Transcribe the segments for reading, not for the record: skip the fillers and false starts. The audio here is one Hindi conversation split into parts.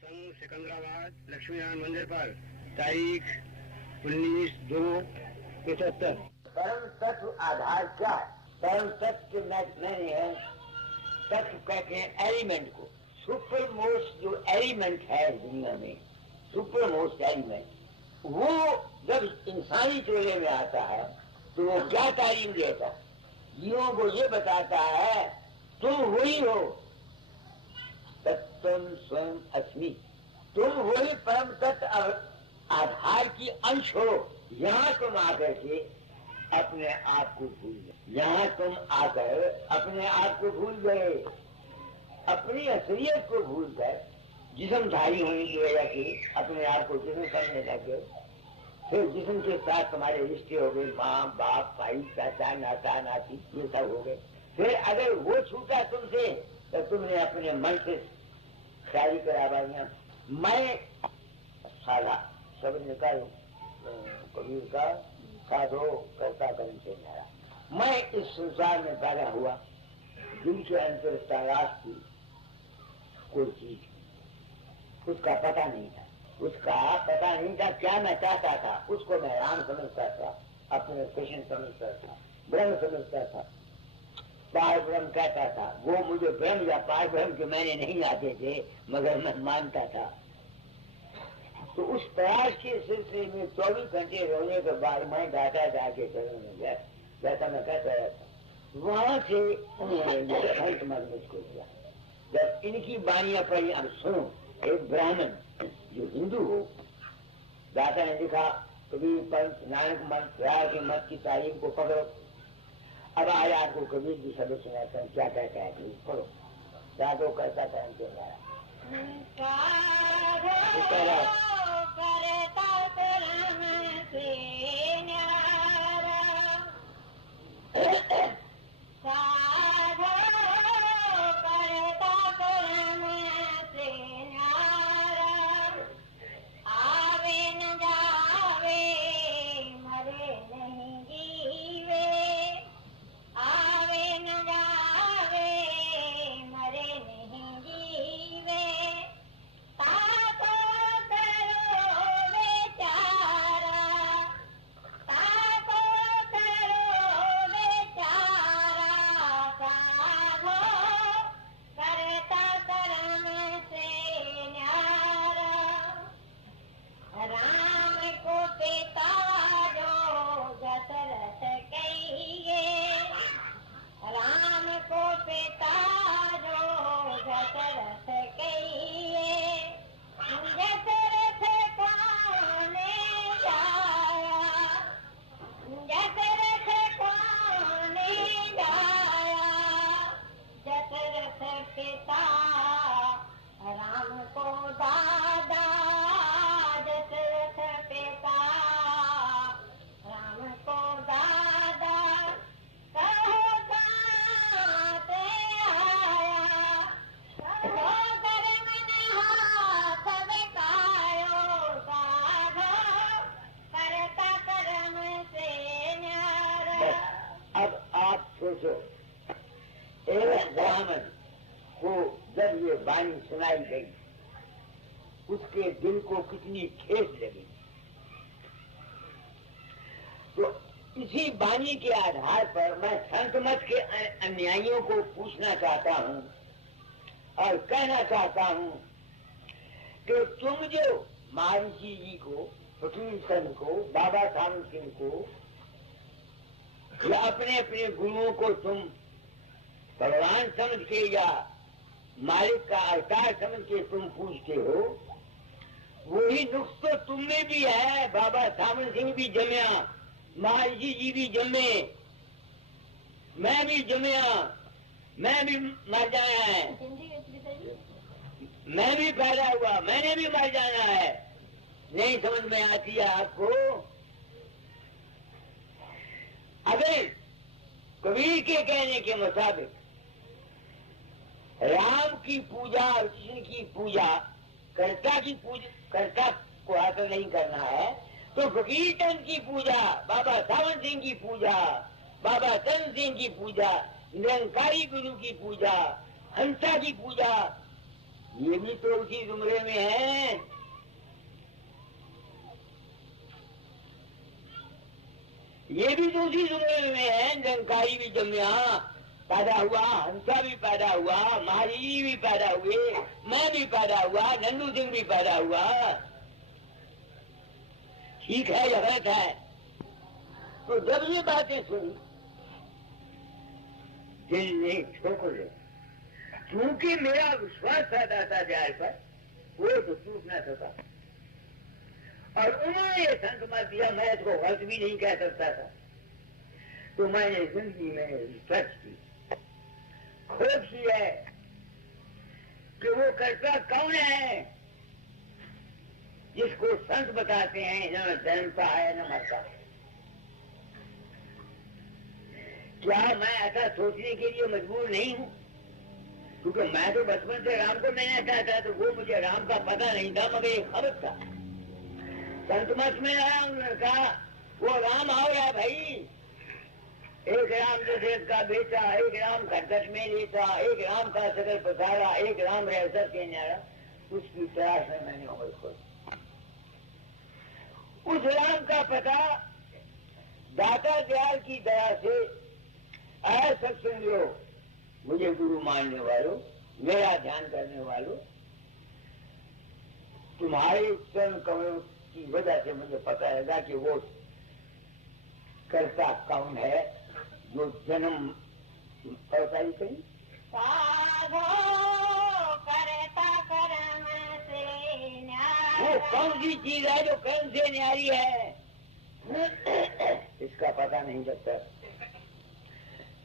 संघ सिकंदराबाद लक्ष्मी नारायण मंदिर पर तारीख 19/2/75। परम तत्व आधार क्या है? परम तत्व के मैंने है तत्व कहते हैं एलिमेंट को। सुपर मोस्ट जो एलिमेंट है दुनिया में, सुपर मोस्ट एलिमेंट, वो जब इंसानी चोले में आता है तो वो क्या तालीम देता है? जीवों को ये बताता है तुम वही हो, तत्वम स्वयं अस्मि, तुम वही परम तत्व आधार की अंश हो। यहाँ तुम आकर के अपने आप को भूल गए, यहाँ तुम आकर अपने आप को भूल गए, अपनी असलियत को भूल कर जिस्मधारी होने की वजह से अपने आप को जिस्म करने लगे। फिर जिस्म के साथ तुम्हारे रिश्ते हो गए, माँ बाप भाई चाचा नाता नाती ये सब हो गए। फिर अगर वो छूटा तुमसे तो तुमने अपने मन से शादी करावाइया। मैं साधा सब निकालो कबीर का साधो करता कर्म से नारा। मैं इस संसार में पैदा हुआ, दिल के अंदर तलाश थी कोई चीज, उसका पता नहीं था, उसका पता नहीं था क्या मैं चाहता था। उसको मैं राम समझता था, अपने कृष्ण समझता था, ब्रह्म समझता था, पार ब्रह्म कहता था। वो मुझे ब्रह्म या पार ब्रह्म के मैंने नहीं आते थे, मगर मैं मानता था। तो उस प्रयास के सिलसिले में 24 घंटे रोने के बाद मैं गाता जाके चरण में गया, जैसा मैं कहता रहता। वहां से उन्होंने हंस मत मुझको दिया। जब इनकी बानियां पढ़ी, अब सुनो, एक ब्राह्मण जो हिंदू हो, दाता ने लिखा कबीर पंथ नानक मत प्यार के मत की तारीफ को पकड़ो। अब आज आपको कबीर जी शब्द सुनाता है, क्या कहता है पढ़ो। जादो करता था उनके द्वारा सुनाई गई, उसके दिल को कितनी ठेस लगी। तो इसी बानी के आधार पर मैं संत मत के अन्यायियों को पूछना चाहता हूँ और कहना चाहता हूँ कि तुम जो महर्षि जी को, फकीर चंद को, बाबा साहब सिंह को या अपने अपने गुरुओं को तुम भगवान समझ के या मालिक का अवतार समझ के तुम पूछते हो, वही नुक्स तो तुम में भी है। बाबा सामन सिंह भी जमया, महर्षि जी भी जमे, मैं भी जमया, मैं भी मर जाना है, मैं भी पैदा हुआ, मैंने भी मर जाना है। नहीं समझ में आती है आपको? अगर कबीर के कहने के मुताबिक राम की पूजा और कृष्ण की पूजा कर्ता को हासिल नहीं करना है, तो फकीर चंद की पूजा, बाबा सावन सिंह की पूजा, बाबा चंद सिंह की पूजा, निरंकारी गुरु की पूजा, हंसा की पूजा ये भी तो उसी जुमरे में है। ये भी तो उसी जुमरे में है। निरंकारी भी जन्मा पैदा हुआ, हंसा भी पैदा हुआ, महारी भी पैदा हुए, मैं भी पैदा हुआ, नंदू सिंह भी पैदा हुआ। ठीक है या गलत है? तो जब ये बातें सुनी दिल ने ठोकर दे, क्योंकि मेरा विश्वास था दाता जाए पर वो तो टूट न सका। और उन्होंने ये संत मत दिया, मैं इसको गलत भी नहीं कह सकता था। तो मैंने जिंदगी में सर्च की, खोज की है कि वो कर्ता कौन है जिसको संत बताते हैं न जन्मता है न मरता है। क्या मैं ऐसा सोचने के लिए मजबूर नहीं हूं? क्योंकि मैं तो बचपन से राम को मैंने चाहता, तो वो मुझे राम का पता नहीं था, मगर एक खबर था। संत मत में आया, उन्होंने कहा वो राम आओ रहा है भाई। एक राम दशरथ का बेटा, एक राम खटखट में लेता, एक राम का सकल पसारा, एक राम रहसर के न्यारा। उसकी तलाश में मैंने उम्र खोजी। उस राम का पता दाता दयाल की दया से सत्संगियों, मुझे गुरु मानने वालों, मेरा ध्यान करने वालों, तुम्हारे चरण कमलों की वजह से मुझे पता लगा कि वो कर्ता कौन है जो जन्म अवतारी कहीं साधो करता कर्म से न्यारी। वो कौन सी चीज है जो कर्म से न्यारी है, इसका पता नहीं लगता।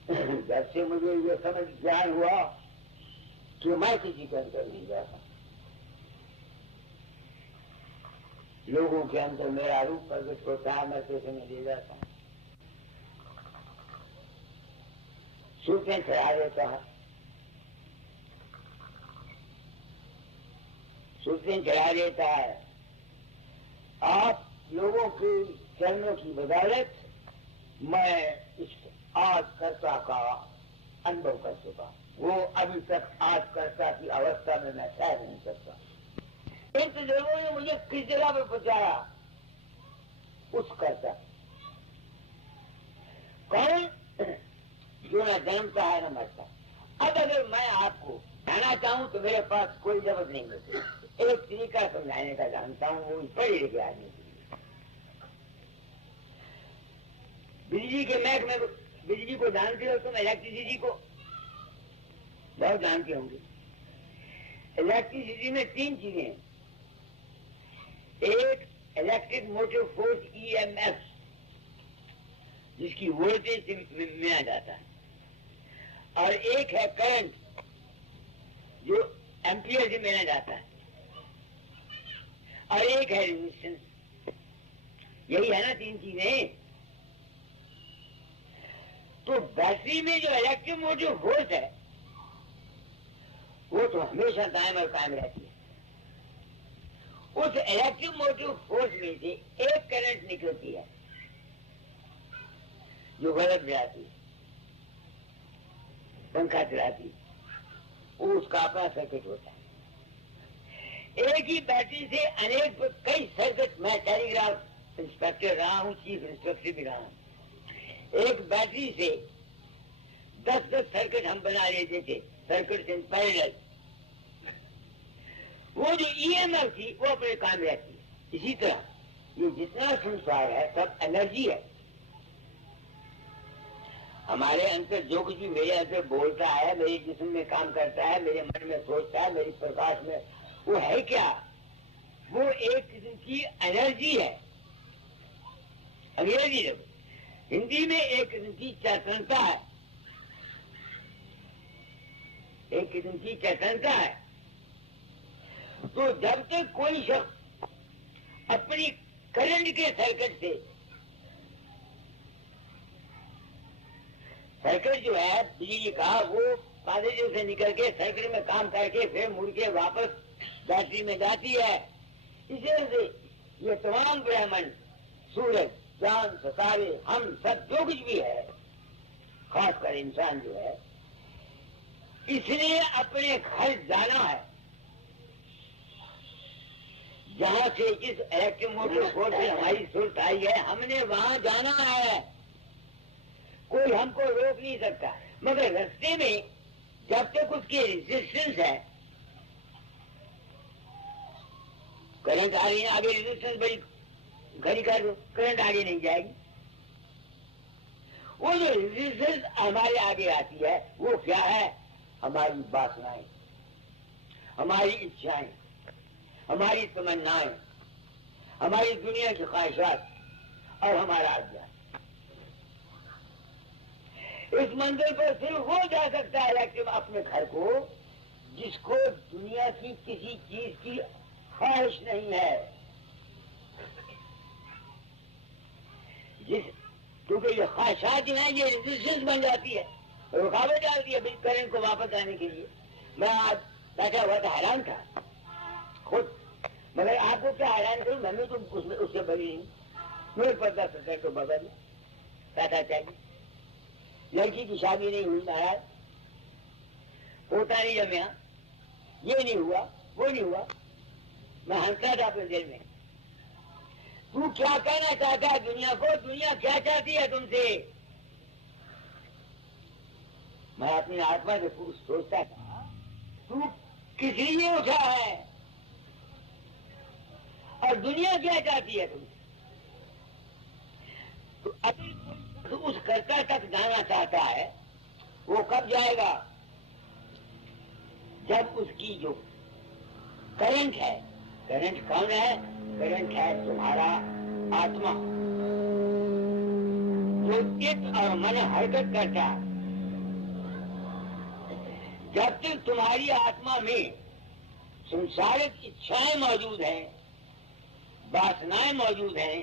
जब से मुझे ये समझ ज्ञान हुआ कि मैं किसी के अंदर नहीं जाता, लोगों के अंदर मेरा रूप प्रकट होता है, मैं कैसे में ले जाता हूँ, सूचना चढ़ा देता है, सूचना चढ़ा देता है। आप लोगों के चरणों की बदौलत मैं इस आज कर्ता का अनुभव कर चुका। वो अभी तक आज कर्ता की अवस्था में मैं ठहर नहीं सकता। इन तजुर्बों ने मुझे किस जगह पर पहुंचाया? उस कर्ता कौन जो न जन्मता है न मरता। अब अगर मैं आपको कहना चाहूं तो मेरे पास कोई जबरदस्त नहीं मिलती। एक तरीका समझाने का जानता हूं, वो पढ़े लिखे आदमी। बिजली के महक में, बिजली को जानते हो तुम? इलेक्ट्रिसिटी को बहुत जानते होंगे। इलेक्ट्रिसिटी में तीन चीजें हैं। एक इलेक्ट्रिक मोटिव फोर्स EMF, जिसकी वोल्टेज से मिला जाता है, और एक है करंट जो एम्पियर से मिला जाता है, और एक है रेजिस्टेंस। यही है ना तीन चीजें। तो बैटरी में जो इलेक्ट्रिक मोटिव फोर्स है वो तो हमेशा कायम और कायम रहती है। उस इलेक्ट्रिक मोटिव फोर्स में से एक करंट निकलती है जो गलत जाती है, पंखा चलाती, वो उसका अपना सर्किट होता है। एक ही बैटरी से अनेक कई सर्किट, मैं टेलीग्राफ इंस्पेक्टर रहा हूँ, चीफ इंस्पेक्टर भी रहा हूँ। एक बैटरी से 10-10 सर्किट हम बना लेते थे, सर्किट इन पैरेलल। वो जो EMF थी वो अपने काम रहती है। इसी तरह ये जितना संसार है सब एनर्जी है। हमारे अंदर जो कुछ भी मेरे अंदर बोलता है, मेरे जिस्म में काम करता है, मेरे मन में सोचता है, मेरी प्रकाश में, वो है क्या? वो एक किस्म की एनर्जी है। अंग्रेजी जब हिंदी में एक किस्म की चेतनता है, एक किस्म की चेतनता है। तो जब तक कोई शख्स अपनी करंट के सर्किट से, सर्किट जो है बिजली का, वो पॉजिटिव से निकल के सर्किट में काम करके फिर मुड़ के वापस बैटरी में जाती है। इसी वजह से ये तमाम ब्रह्मांड, सूरज, चांद, सितारे, हम सब जो कुछ भी है, खासकर इंसान जो है, इसने अपने घर जाना है जहाँ से इस इलेक्ट्रोमोटिव फोर्स से हमारी सोच आई है, हमने वहां जाना है, कोई हमको रोक नहीं सकता। मगर रास्ते में जब तक उसकी रेजिस्टेंस है, करंट आ रही है आगे, रेजिस्टेंस बड़ी घड़ी कर दो, करंट आगे नहीं जाएगी। वो जो रेजिस्टेंस हमारे आगे आती है वो क्या है? हमारी वासनाएं, हमारी इच्छाएं, हमारी तमन्नाएं, हमारी दुनिया की ख्वाहिशात और हमारा अज्ञान। इस मंजिल पर सिर्फ वो जा सकता है कि अपने घर को, जिसको दुनिया की किसी चीज की ख्वाहिश नहीं है, क्योंकि ये ख्वाहिशात जो है ये रेजिस्टेंस बन जाती है, रुकावट डालती है करंट को वापस आने के लिए। मैं आज बैठा हुआ था, हैरान था खुद, मगर आपको क्या हैरान करूं, मैं तो उससे बड़ी नहीं। मेरे पर 10% तो बगल पैसा चाहिए, लड़की की शादी नहीं हुई महाराज, पोता नहीं जमिया, ये नहीं हुआ, वो नहीं हुआ। मैं हंसता था अपने दिल में, तू क्या कहना चाहता है दुनिया को? दुनिया क्या चाहती है तुमसे? मैं अपनी आत्मा से सोचता था, तू किस लिए उठा है और दुनिया क्या चाहती है तुमसे? तो अभी तो उस कर्ता तक जाना चाहता है, वो कब जाएगा? जब उसकी जो करंट है, करंट कौन है? करंट है तुम्हारा आत्मा, जो चित्त और मन हरकत करता है। जब तक तुम्हारी आत्मा में संसारिक इच्छाएं मौजूद हैं, वासनाएं मौजूद हैं,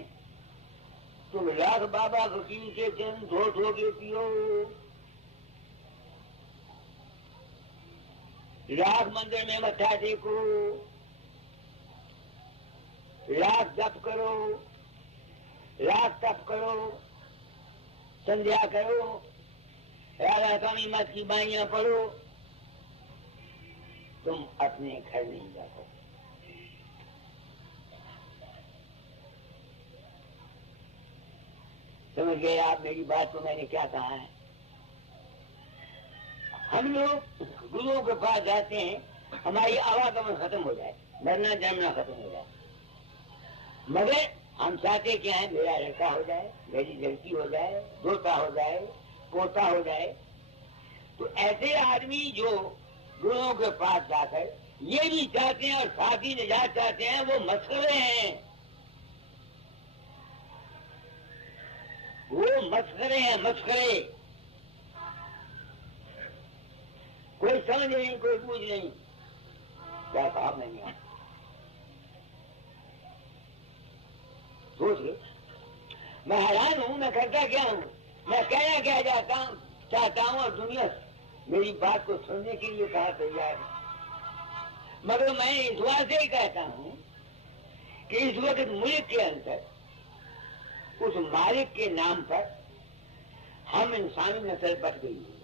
तुम लाख बाबा फकीर के चरण धो धो के पियो, लाख मंदिर में मत्था टेको, लाख जप करो, लाख तप करो, संध्या करो, राधा स्वामी मत की बाइयां पढ़ो, तुम अपने घर नहीं जा सकते। समझ गए आप मेरी बात को? मैंने क्या कहा है? हम लोग गुरुओं के पास जाते हैं, हमारी आवागमन खत्म हो जाए, मरना जमना खत्म हो जाए, मगर हम चाहते क्या है? मेरा लड़का हो जाए, मेरी लड़की हो जाए, दोता हो जाए, पोता हो जाए। तो ऐसे आदमी जो गुरुओं के पास जाकर ये भी चाहते हैं और साथ ही निजात चाहते हैं, वो मस्खरे हैं, वो मस्खरे हैं, मस्खरे। कोई समझ नहीं, कोई पूछ नहीं, क्या काम नहीं है। सोच, मैं हैरान हूं, मैं करता क्या हूं, मैं कहना क्या चाहता हूं, और दुनिया मेरी बात को सुनने के लिए कहा तैयार है। मगर मैं इस बात से ही कहता हूं कि इस वक्त मुल्क के अंदर उस मालिक के नाम पर हम इंसानी नस्ल बच गई है।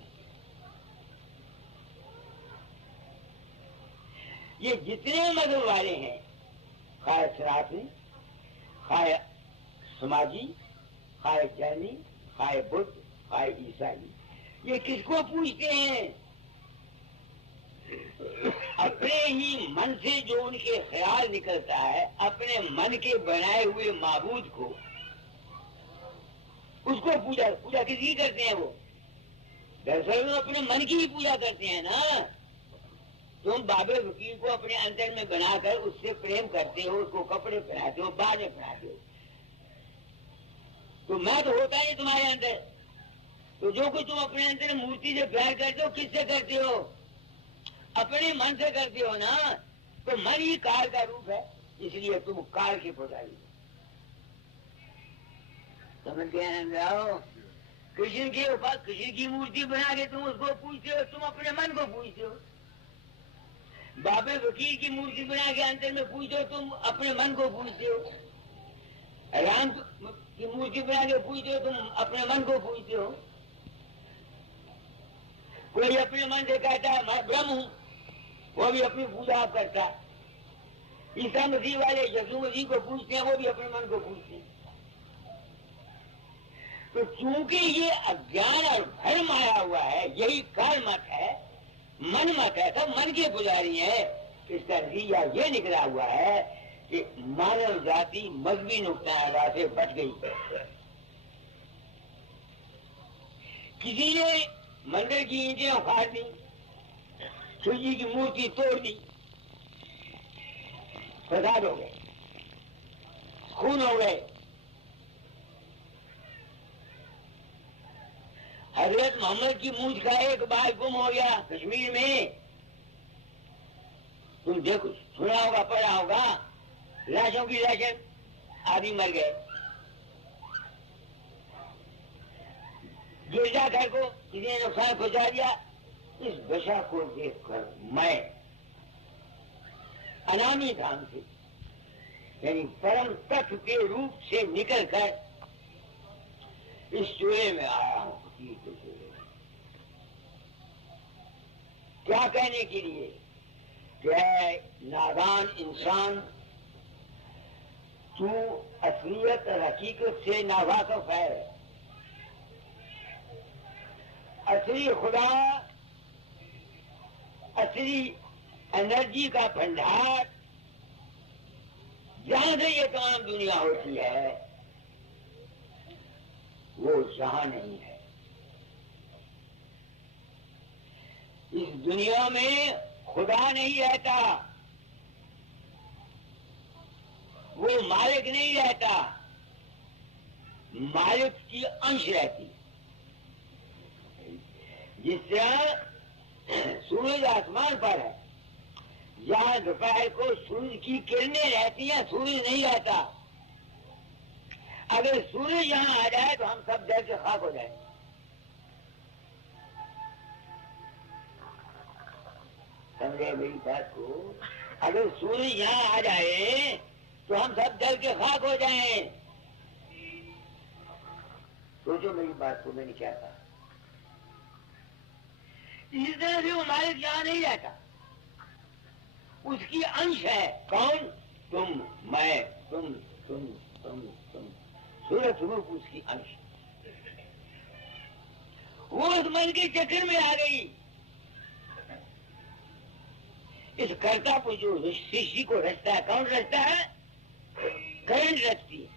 ये जितने मजहब वाले हैं, खाए सनातनी, खाए समाजी, खाए जैनी, खाए बुद्ध, खाए ईसाई, ये किसको पूछते हैं? अपने ही मन से जो उनके ख्याल निकलता है, अपने मन के बनाए हुए माबूद को, उसको पूजा किसकी करते हैं? वो दरअसल में अपने मन की ही पूजा करते हैं ना। तुम बाबे फकीर को अपने अंदर में बनाकर उससे प्रेम करते हो, उसको कपड़े पहनाते हो, बाजे पहनाते हो, तो मैं तो होता है तुम्हारे अंदर। तो जो कुछ तुम अपने अंदर मूर्ति से प्यार करते हो, किससे करते हो? अपने मन से करते हो ना। तो मन ही काल का रूप है, इसलिए तुम काल के पुजारी। समझ गए? कृष्ण के ऊपर कृष्ण की मूर्ति बना के तुम उसको पूछते हो, तुम अपने मन को पूछते हो। बाबे फकीर की मूर्ति बना के अंदर में पूछते हो, तुम अपने मन को पूछते हो। राम की मूर्ति बना के पूछते हो, तुम अपने मन को पूछते हो। कोई अपने मन से कहता है मैं ब्रह्म हूं, वो भी अपनी पूजा करता है। ईसा मसीह वाले यीशु मसीह को पूछते हैं, वो भी अपने मन को पूछते हैं। तो चूंकि ये अज्ञान और भ्रम आया हुआ है, यही काल मत है, मन मत है, सब मन के पुजारी है। इसका नतीजा ये निकला हुआ है कि मानव जाति मजहबी नुकसान से बच गई। किसी ने मंदिर की ईंटें उखाड़ दी, शिव जी की मूर्ति तोड़ दी, फसाद हो गए, खून हो गए। हजरत मोहम्मद की मूंछ का एक बाल गुम हो गया कश्मीर में, तुम देखो, सुना होगा, पढ़ा होगा, लाशों की लाशें, आदमी मर गए। गिरजाघर को किसी ने नुकसान पहुंचा दिया। इस दशा को देखकर मैं अनामी धाम से, यानी परम तत्व के रूप से निकलकर इस चूल्हे में आया हूं। क्या कहने के लिए? कि नादान इंसान, तू असलियत और हकीकत से नावाकिफ है। असली खुदा, असली एनर्जी का भंडार, जहां से ये तमाम दुनिया होती है, वो यहाँ नहीं है। इस दुनिया में खुदा नहीं रहता, वो मालिक नहीं रहता, मालिक की अंश रहती। जिस तरह सूरज आसमान पर है, जहां दोपहर को सूरज की किरणें रहती हैं, सूरज नहीं रहता। अगर सूरज यहाँ आ जाए तो हम सब जल के खाक हो जाए। समझे मेरी बात को? अगर सूरज यहाँ आ जाए तो हम सब जल के खाक हो जाएं। सोचो मेरी बात को, मैंने क्या कहा। इस तरह से वो मालिक यहाँ नहीं रहता, उसकी अंश है। कौन? तुम, मैं, तुम, सूरज रूप उसकी अंश। वो उस मन के चक्कर में आ गई। इस कर्ता को जो शिष्य को रचता है, कौन रचता है? करंट रचती है।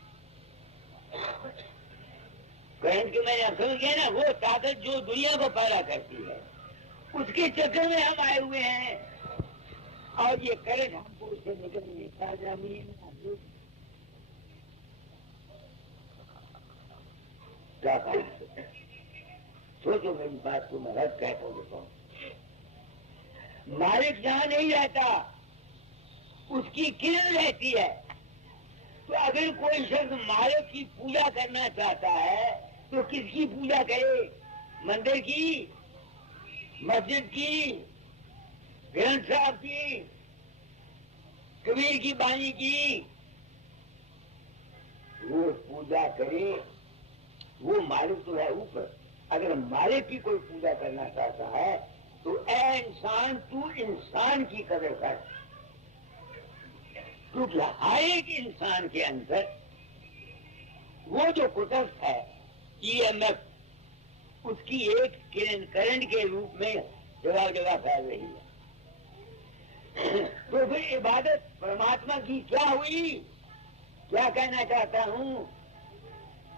करंट के मैंने समझ गया ना, वो ताकत जो दुनिया को पैदा करती है, उसके चक्कर में हम आए हुए हैं। और ये करंट हमको उससे निकल नहीं पाता। क्या कहा? सोचो मेरी बात को, मैं रद्द कहता हूँ। मालिक जहां नहीं रहता, उसकी किरण रहती है। तो अगर कोई शख्स मालिक की पूजा करना चाहता है तो किसकी पूजा करे? मंदिर की, मस्जिद की, ग्रंथ साहब की, कबीर की बानी की? वो पूजा करे, वो मालिक तो है ऊपर। अगर मालिक की कोई पूजा करना चाहता है तो ऐ इंसान, तू इंसान की कदर कर, क्योंकि हर एक इंसान के अंदर वो जो कुदरत है, EMF, उसकी एक किरण करंट के रूप में जगह जगह फैल रही है। तो फिर इबादत परमात्मा की क्या हुई? क्या कहना चाहता हूं?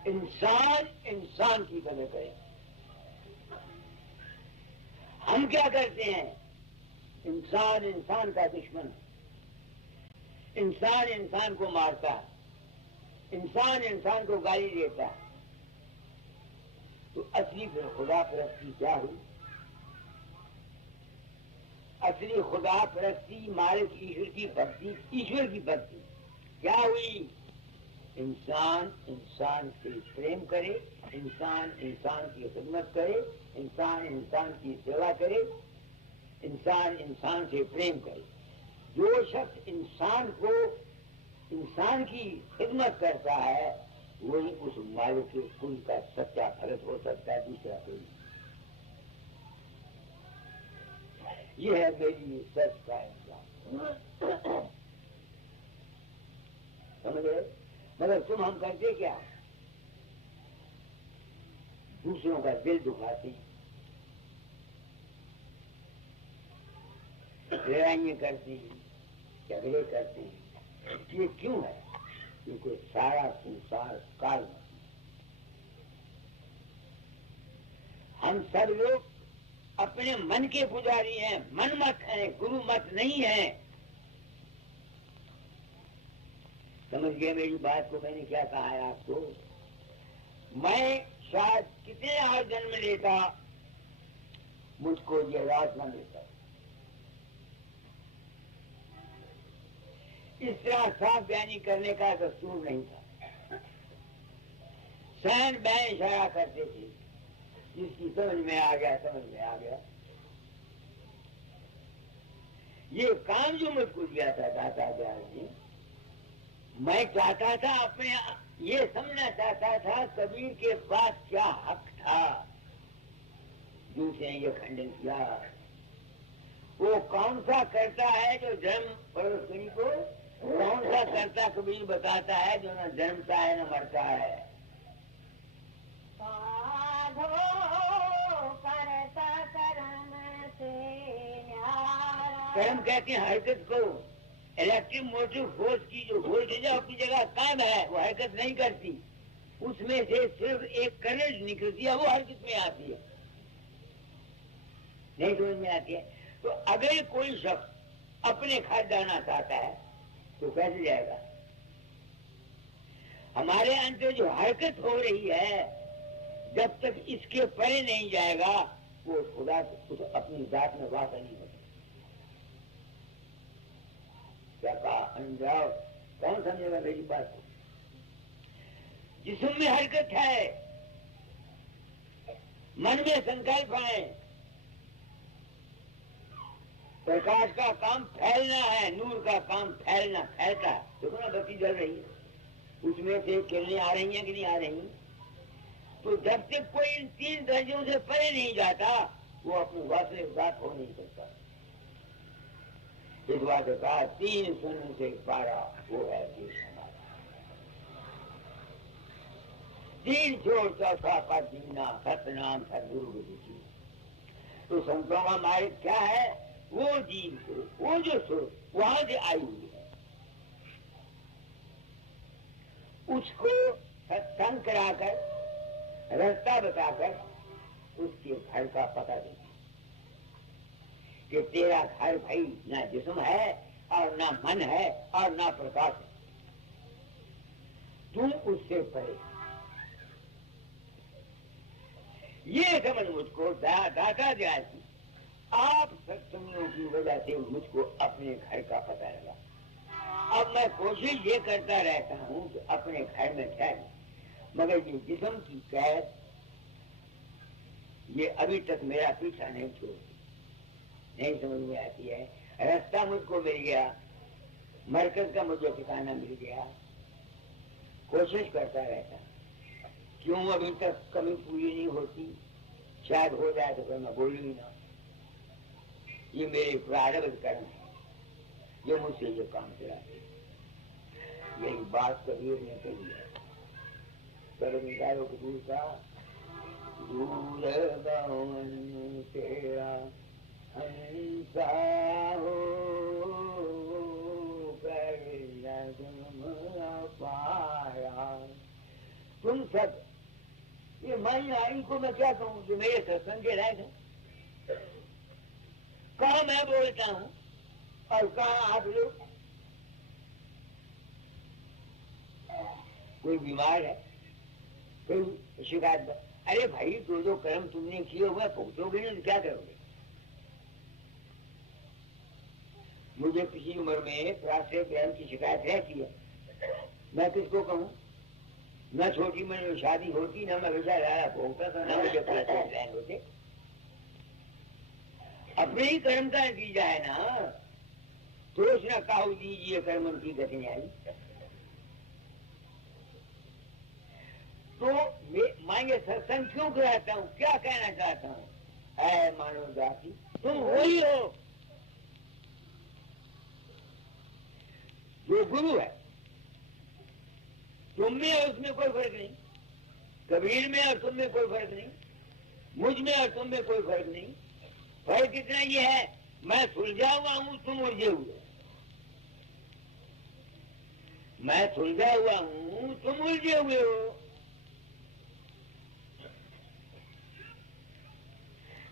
इंसान इंसान की कदर करे। हम क्या करते हैं? इंसान इंसान का दुश्मन, इंसान इंसान को मारता है, इंसान इंसान को गाली देता है। तो असली फिर खुदा परस्ती क्या हुई? असली खुदा परस्ती, मालिक ईश्वर की भक्ति, ईश्वर की भक्ति क्या हुई? इंसान इंसान से प्रेम करे, इंसान इंसान की खिदमत करे, इंसान इंसान की सेवा करे, इंसान इंसान से प्रेम करे। जो शख्स इंसान को, इंसान की खिदमत करता है, वही उस मालिक के कुल का सच्चा भरत हो सकता है, दूसरा कोई। ये है मेरी सच का इंसान। मगर तुम हम करते क्या? दूसरों का दिल दुखाते हैं, लड़ाइयाँ करते हैं, झगड़े करते हैं। ये क्यों है? क्योंकि सारा संसार काल। हम सब लोग अपने मन के पुजारी हैं, मन मत हैं, गुरु मत नहीं है। समझ गए मेरी बात को? मैंने क्या कहा है आपको? मैं शायद कितने और जन्म लेता, मुझको ये रात न मिलता। इस तरह साफ बयानी करने का दस्तूर नहीं था। सहन बयान इशारा करते थे, जिसकी समझ में आ गया समझ में आ गया। ये काम जो मुझको दिया था दाता दयाल जी, मैं चाहता था अपने, ये समझना चाहता था कबीर के पास क्या हक था। दूसरे ये खंडन किया। वो कौन सा करता है जो जन्म पड़ोसी को, कौन सा करता कबीर बताता है जो न जन्मता है न मरता है। साधो करता कर्म से न्यारा। कर्म कहते हैं हरकत को। इलेक्ट्रिक मोटिव फोर्स की जो वोल्टेज है अपनी जगह कायम है, वो हरकत नहीं करती। उसमें से सिर्फ एक करंट निकलती है, वो हरकत में आती है, नहीं समझ में आती है। तो अगर कोई शख्स अपने घर जाना चाहता है तो कैसे जाएगा? हमारे अंदर जो हरकत हो रही है, जब तक इसके परे नहीं जाएगा, वो खुदा उस अपनी जात में वाक़ नहीं होता। क्या कहा? अंजाओ, कौन समझेगा मेरी बात को? जिस्म में हरकत है, मन में संकल्प है, प्रकाश का काम फैलना है, नूर का काम फैलना, फैलता है। देखो ना बत्ती जल रही है, उसमें से किरणें आ रही हैं कि नहीं आ रही? तो जब तक कोई इन तीन दर्जों से परे नहीं जाता, वो अपनी वास्तविक बात हो नहीं सकता। इस बात का तीन सुन से पारा, वो है देश हमारा। तीन छोड़ चौथा पर जीना, सतनाम सदगुरु विधि। तो संतों का मार्ग क्या है? वो जीव को, वो जो सुर वहां से आई हुई है, उसको सत्संग कराकर, रास्ता बताकर उसके घर का पता देती कि तेरा घर भाई ना जिस्म है और ना मन है और ना प्रकाश है, तुम उससे परे। ये समझ मुझको दाता दयाल की आप सत्संगों की वजह से मुझको अपने घर का पता लगा। अब मैं कोशिश ये करता रहता हूँ कि अपने घर में ठहर, मगर ये जिस्म की कैद ये अभी तक मेरा पीछा नहीं छोड़ती, नहीं समझ में आती है। रास्ता मुझको मिल गया, मरकज का मुझे ठिकाना मिल गया, कोशिश करता रहता, क्यों अभी तक कमी पूरी नहीं होती? शायद हो जाए तो फिर मैं बोलूंगी ना। ये मेरे प्रारब्ध कर्म है, ये मुझसे ये काम चलाते। यही बात कबीर ने कही है, कर्मकारों को दूसरा दूर गवन तेरा हंसा हो पाया। तुम सब ये मैं को मैं क्या कहूँ जो मेरे सत्संग के लायक है? कहाँ मैं बोलता हूँ और कहाँ आप लोग? कोई बीमार है, कोई शिकायत, अरे भाई जो कर्म तुमने किए हुए भुगतोगे नहीं तो क्या करोगे? मुझे किसी उम्र में प्राश्रय प्रेम की शिकायत रहती है, मैं किसको कहूँ? न छोटी में शादी होती, न मैं विचार लाया भोगता था, न मुझे प्राश्रय प्रेम होते। अपने ही कर्म का नतीजा है ना। दोष न काहू दीजिए कर्म की गति नहीं आई। तो मैं ये सत्संग क्यों कराता हूँ, क्या कहना चाहता हूँ? ऐ मानव जाति, तुम वही हो जो गुरु है, तुम में और उसमें कोई फर्क नहीं, कबीर में और तुम में कोई फर्क नहीं, मुझ में और तुम में कोई फर्क नहीं। फर्क इतना ये है, मैं सुलझा हुआ हूं, तुम उलझे हुए। मैं सुलझा हुआ हूं, तुम उलझे हुए हो।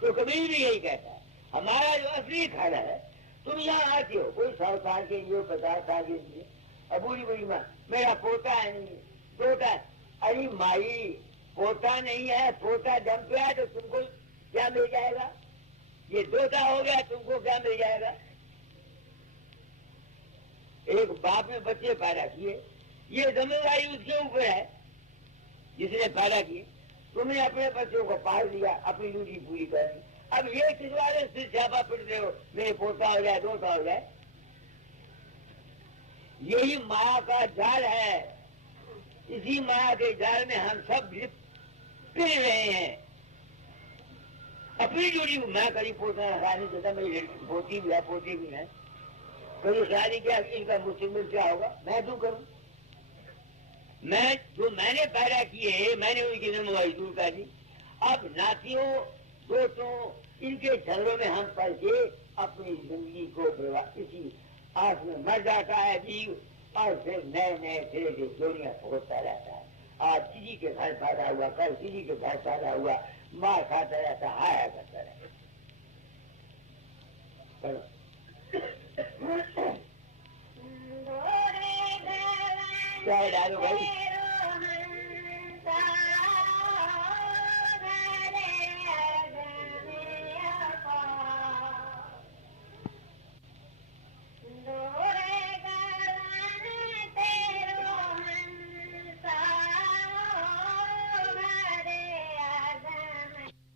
तो कबीर भी यही कहता है, हमारा जो असली घर है, तुम यहाँ आते हो, कोई 100 साल के लिए, 50 साल के लिए, अब बूढ़ी बूढ़ी माँ, मेरा पोता है नहीं, पोता। अरे माई, पोता नहीं है, पोता जम गया तो तुमको क्या मिल जाएगा? ये दोता हो गया, तुमको क्या मिल जाएगा? एक बाप ने बच्चे पैदा किए, ये जिम्मेदारी उसके ऊपर है जिसने पैदा किए। तुमने अपने बच्चों को पाल दिया, अपनी ड्यूटी पूरी कर दी, अब ये किस वाले से छापा पिटते हो, मेरे पोता हो जाए, दोता हो जाए। यही माया का जाल है, इसी माया के जाल में हम सब पिघल रहे हैं। अपनी ड्यूटी मैं कभी पोता शादी देता, मेरी पोती भी है, पोती भी है, कभी शादी क्या, इनका मुश्किल क्या होगा, मैं क्यों करूं? मैं जो मैंने पैदा किए, मैंने उनकी जिम्मेवारी दूर कर दी। अब नातियों, दोस्तों, इनके झगड़ों में हम पड़ के अपनी जिंदगी को इसी आस में मर जाता है जीव, और फिर नए नए सिरे से चोरियां भोगता रहता है। आज किसी के घर पैदा हुआ, कल किसी के घर पैदा हुआ, मार खाता रहता, हाया करता रहता। क्या डालो भाई?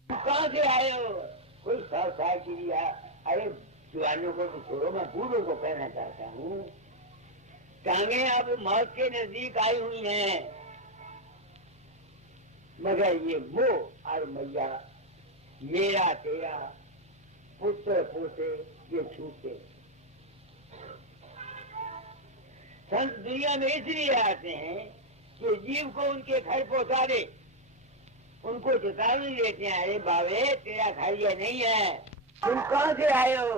कहाँ से आए हो? कोई 100 साल की लिया। अरे जवानों को तो छोड़ो, मैं बूढ़ों को कहना चाहता हूँ, टांगे अब मौत के नजदीक आई हुई हैं, मगर ये मोह और मैया, मेरा तेरा, पुत्र पोते, ये छूटे। संत दुनिया में इसलिए आते हैं कि जीव को उनके घर पहुंचा दे, उनको चेतावनी देते हैं, अरे बाबे तेरा घर ये नहीं है, तुम कहाँ से आए हो?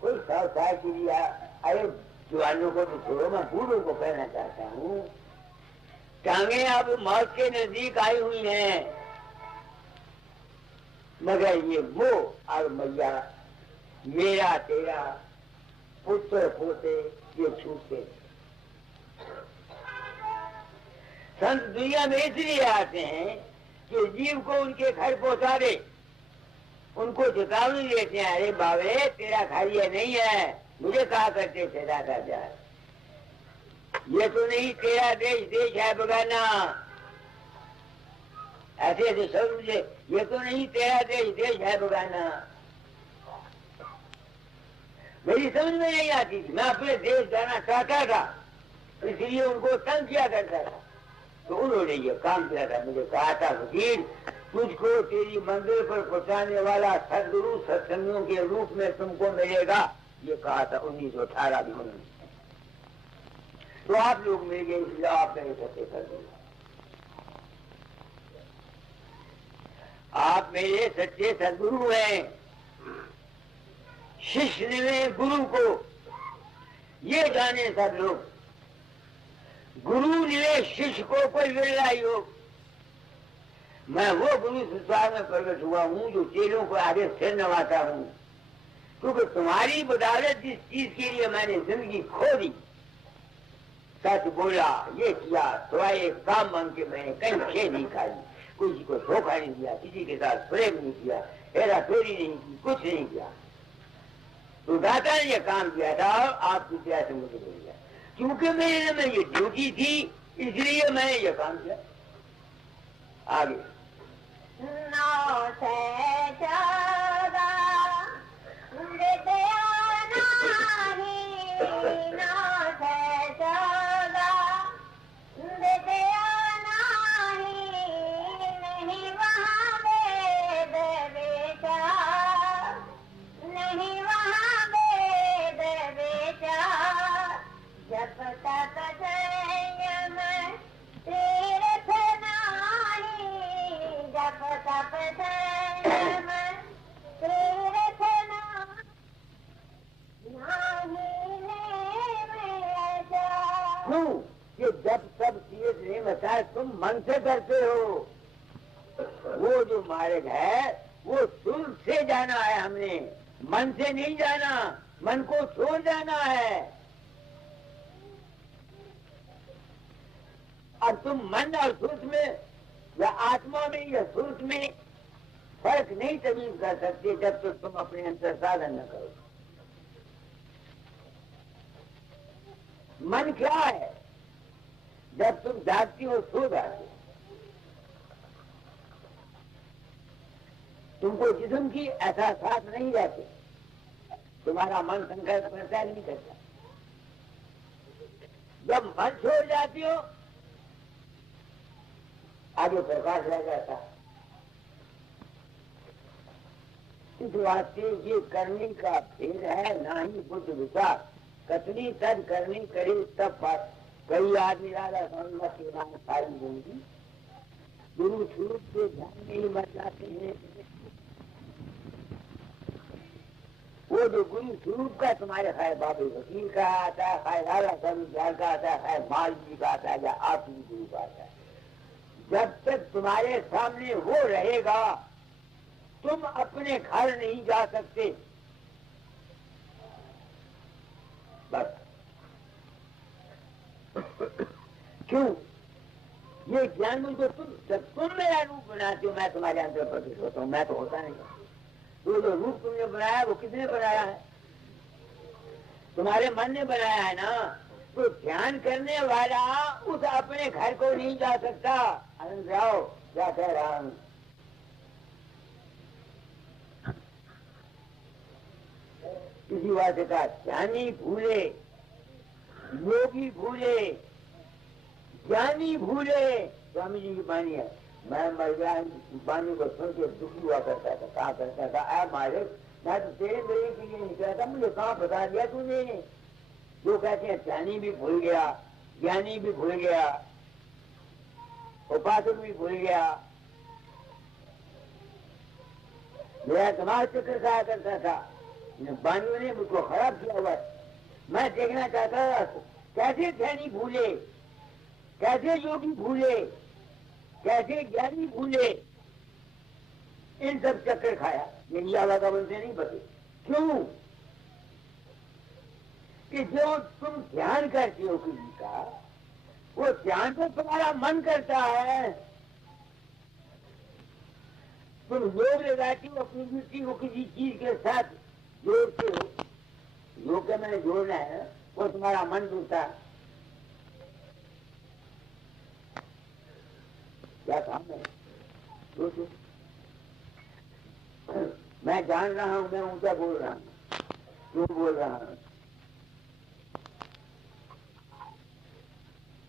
कोई 100 साल की लिया। अरे जवानों को तो छोड़ो, मैं बूढ़ों को कहना चाहता हूँ, टांगे अब मौत के नजदीक आई हुई हैं, मगर ये मोह और मैया, मेरा तेरा, पुत्र पोते, ये छूटे। संत दुनिया में इसलिए आते हैं कि जीव को उनके घर पहुंचा दे, उनको चेतावनी देते हैं, अरे बाबे तेरा घर ये नहीं है, मुझे कहा करते थे दादा जान, ये तो नहीं तेरा देश, देश है बगाना। ऐसे ऐसे सब मुझे, ये तो नहीं तेरा देश, देश है बगाना। मेरी समझ में नहीं आती थी, मैं अपने देश जाना चाहता था, इसलिए उनको तंग किया करता था। तो उन्होंने ये काम किया था, मुझे कहा था, फकीर तुझको तेरी मंदिर पर पहुंचाने वाला सदगुरु सत्संगियों के रूप में तुमको मिलेगा, ये कहा था 1918 में उन्होंने। तो आप लोग मिल गए, इसलिए आप मेरे सत्य कर दिया। आप मेरे सच्चे सदगुरु हैं। शिष्य ने गुरु को, ये जाने सब लोग, गुरु ने शिष्य को कोई विरलाई हो। मैं वो गुरु संसार में प्रकट हुआ हूँ जो चेलों को आगे सिर नवाता हूँ, क्योंकि तुम्हारी बदौलत जिस चीज के लिए मैंने जिंदगी खो दी, सच बोला, ये किया, तो एक काम बन के मैंने कहीं खेल नहीं खाई, किसी को धोखा नहीं दिया, किसी के साथ प्रेम नहीं किया, हेरा फेरी नहीं की, कुछ नहीं किया। तो दाता ने ये काम किया था और आपकी प्यार से मुझे मिल गया, क्योंकि मेरे में ये ड्यूटी थी, इसलिए मैंने ये काम किया। आगे 9 से 14 विद्या नाही, 9 से 14 विद्या नाही, नहीं वहाँ वेद विचार, नहीं वहाँ वेद विचार, जप तप संयम क्यों? कि जब सब चीजें नहीं बताए तुम मन से करते हो। वो जो मार्ग है वो सुर से जाना है हमने, मन से नहीं जाना, मन को छोड़ जाना है। और तुम मन और सुर में या आत्मा में या सुर में फर्क नहीं तमीज कर सकते जब तक तुम अपने अंतर साधन न करो। मन क्या है? जब तुम जागती हो सो जाते हो, तुमको जिस्म की एहसास नहीं रहते, तुम्हारा मन संकल्प करता नहीं करता। जब मन छोड़ जाती हो आगे प्रकाश रह जाता है। इस वास्ते ये करने का भेद है, ना ही बुद्ध विचार। कतनी तद करनी करे तब बात। कई आदमी राधा समझ के नाम सारी जिंदगी गुरु स्वरूप के ध्यान में ही मर जाते हैं। वो जो गुरु स्वरूप का तुम्हारे खाए बाबे वकील का आता है, खाए राधा समझदार का आता है, खाए माल जी का आता है, या आप ही गुरु का आता है। जब तक तुम्हारे सामने वो रहेगा तुम अपने घर नहीं जा सकते। बस क्यों? ये ज्ञान जो तुम मेरा रूप बनाते हो, मैं तुम्हारे अंदर प्रकट होता हूँ, मैं तो होता नहीं। वो जो रूप तुमने बनाया वो किसने बनाया है? तुम्हारे मन ने बनाया है ना। तो ध्यान करने वाला उस अपने घर को नहीं जा सकता। आनंद जाओ, क्या कह रहा हूं? इसी बात का ध्यानी भूले, योगी भूले, ज्ञानी भूले। स्वामी जी की वाणी है। मैं मर गया वाणी को सुन के दुखी हुआ करता था। कहा करता था, आ मालिक मैं तो तेरे मेरे के लिए निकला था, मुझे कहाँ बता दिया तूने? जो कहते हैं ध्यानी भी भूल गया, ज्ञानी भी भूल गया, उपासक भी भूल गया। मेरा दिमाग चक्कर खाया करता था, वाणियों ने मुझको खराब किया हुआ। मैं देखना चाहता था कैसे ध्यानी भूले, कैसे योगी भूले, कैसे ज्ञानी भूले। इन सब चक्कर खाया, ये आवागमन से नहीं बचे। क्यों? कि जो तुम ध्यान करते हो किसी का, वो ध्यान तो तुम्हारा मन करता है। तुम योग लगाती हो, अपनी दृष्टि को किसी चीज के साथ जोड़ते हो। योग के मैंने जोड़ना है, वो तुम्हारा मन जुड़ता है। क्या काम है? सोचो। मैं जान रहा हूं, मैं ऊंचा बोल रहा हूं, क्यों बोल रहा हूं?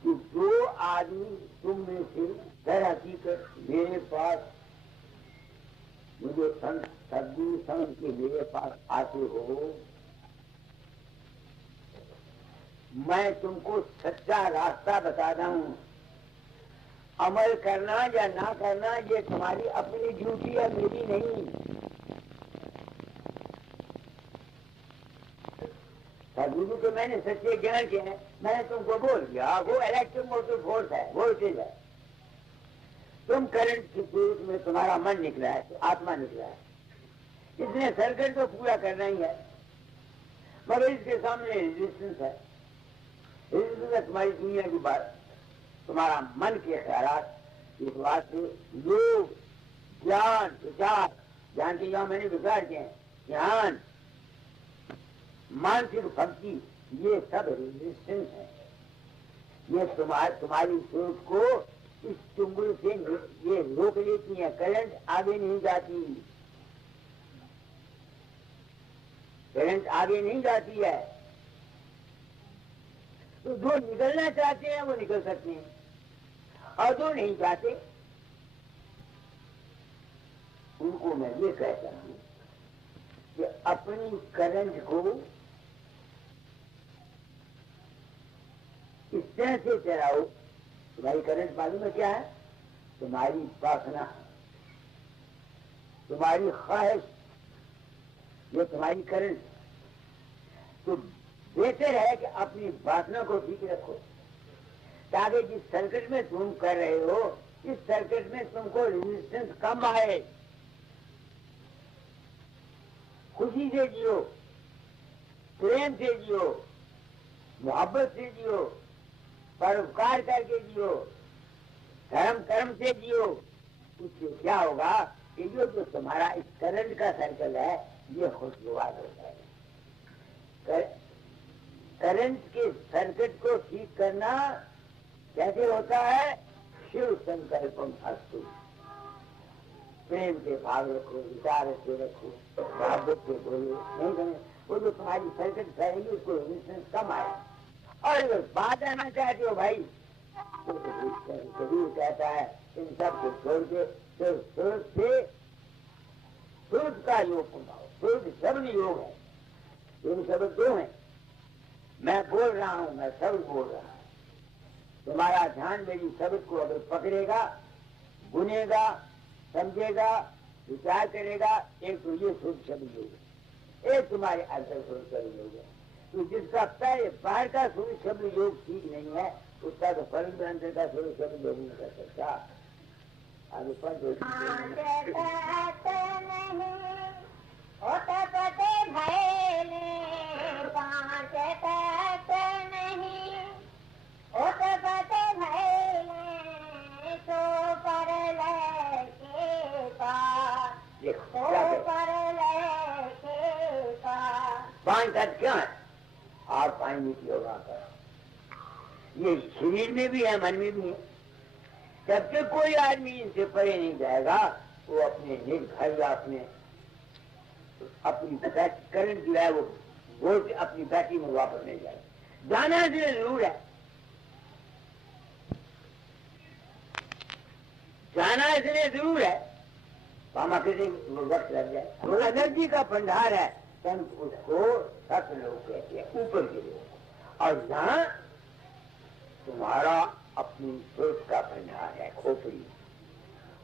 कि जो आदमी तुम में से दर हकीकत मेरे पास, मुझे सदगुरु समझ के मेरे पास आते हो, मैं तुमको सच्चा रास्ता बताता हूं। अमल करना या ना करना ये तुम्हारी अपनी ड्यूटी है, मेरी नहीं। सदगुरु को मैंने सच्चे ज्ञान के हैं, मैंने तुमको बोल दिया। वो इलेक्ट्रोमोटिव फोर्स है, वोल्टेज है। तुम करंट की सूरत में तुम्हारा मन निकला है, तो आत्मा निकला है। इसने सर्किट तो पूरा करना ही है, मगर इसके सामने रेजिस्टेंस है। रेजिस्टेंस है तुम्हारी दुनिया की बात, तुम्हारा मन के ख्यालात। इस बात से योग, ज्ञान, विचार, ज्ञान के यहाँ मैंने विचार किए हैं, ध्यान, मानसिक भक्ति, ये सब रेजिस्टेंस है। ये तुम्हारी सोच को इस चुंगल से ये रोक लेती है, करंट आगे नहीं जाती, करंट आगे नहीं जाती है। तो जो निकलना चाहते हैं वो निकल सकते हैं, और जो नहीं चाहते उनको मैं ये कहता हूं कि अपनी करंट को इस तरह से चलाओ। तुम्हारी करंट मालूम है क्या है? तुम्हारी वासना, तुम्हारी ख्वाहिश, ये तुम्हारी करंट। तो बेहतर है कि अपनी वासना को ठीक रखो, ताकि जिस सर्किट में तुम कर रहे हो इस सर्किट में तुमको रेजिस्टेंस कम आए। खुशी से जियो, प्रेम से जियो, मोहब्बत से जियो, परोपकार करके जियो, धर्म कर्म से जियो। उससे क्या होगा कि जो तुम्हारा इस करंट का सर्कल है ये खुशगवार हो जाएगा। करंट के सर्किट को ठीक करना कैसे होता है? शिव संकल्पम अस्तु, प्रेम के भाव रखो, विचार से रखो, मोहब्बत से बोलो। नहीं समझ, वो जो तुम्हारी सर्किट फैलेगी उसको रेजिस्टेंस कम आए। और अगर बात आना चाहते हो भाई तो जरूर कहता है इन सब को छोड़ के तो सूर्य का योग बनाओ। सूर्य शब्द योग है, सूर्य शब्द दो है। मैं बोल रहा हूं, मैं शब्द बोल रहा हूं। तुम्हारा ध्यान मेरी शब्द को अगर पकड़ेगा, बुनेगा, समझेगा, विचार करेगा, एक तो ये सूर्य शब्द योग है, एक तुम्हारे अंतर सूर्य शब्द योग है। तो जिसका पहले बाहर का सूर्य शब्द योग ठीक नहीं है उसका तो परम अंतर का सूर्य शब्द योग नहीं कर सकता। आगे पांच तत्व क्यों है? और पानी नीति होगा ये शरीर में भी है, मन में भी है। जब तक कोई आदमी इनसे परे नहीं जाएगा वो अपने निर्भर या अपनी करंट जो है वो अपनी बैटरी में वापस नहीं जाएगा। जाना इसलिए जरूर है, जाना इसलिए जरूर है। पामा किसी वक्त लग जाए। वो एनर्जी का भंडार है, उसको सत लोग कहते हैं, ऊपर के लोग। और यहाँ तुम्हारा अपनी सोच का भंडार है, खोपड़ी,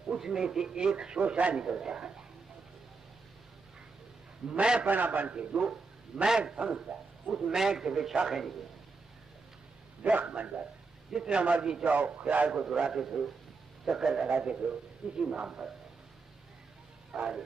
उसमें से एक शोषा निकलता है। मैं पना बन के जो मैं समझता उस मैं से शाखें निकलती, दरख्त बन जाता। जितना मर्जी चाहो ख्याल को दुराते थे, चक्कर लगाते थे, इसी नाम पर आगे